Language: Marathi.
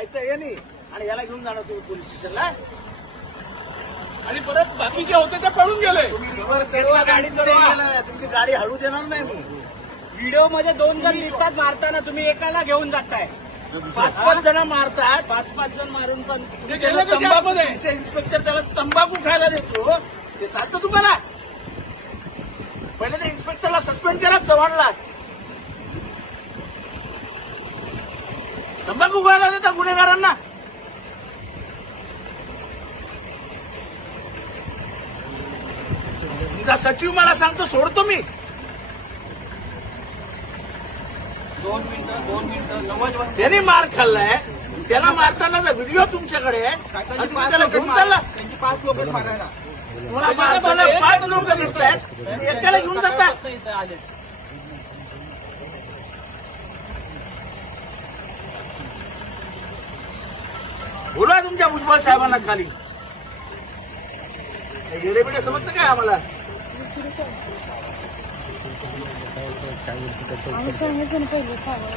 जायचं हे नाही आणि याला घेऊन जाणार तुम्ही पोलीस स्टेशनला. आणि परत बाकीचे होते ते पळून गेले. तुम्ही रिव्हर्स केला, गाडी चढवा. तुमची गाडी हळू देणार नाही मी. व्हिडिओ मध्ये 2 जण दिसतात मारताना, तुम्ही एकाला घेऊन जाताय. 5-5 जण मारतात. 5-5 जण मारून पण ते गेले कसे आतमध्ये? तुमचे इन्स्पेक्टर त्याला तंबाखू खायला देतो, ते चालतं तुम्हाला? पहिले त्या इन्स्पेक्टरला सस्पेंड करा, चव्हाणला. तंबाखू खायला देता गुन्हेगारांना. तुमचा सचिव मला सांगतो सोडतो मी. 2 मिनिटं 90 त्याने मार खाल्लाय, त्याला मारतानाचा व्हिडिओ तुमच्याकडे आहे आणि तुम्ही त्याला घेऊन चालला. त्यांची 5 लोक मारायला तुम्हाला मारताना 5 लोक दिसत आहेत, एकाला घेऊन जाता. इथं आले. बोला तुमच्या भुजबळ साहेबांना खाली. येडेबिडे समजतं काय आम्हाला? आम्ही सांगायचं ना पहिले सांगा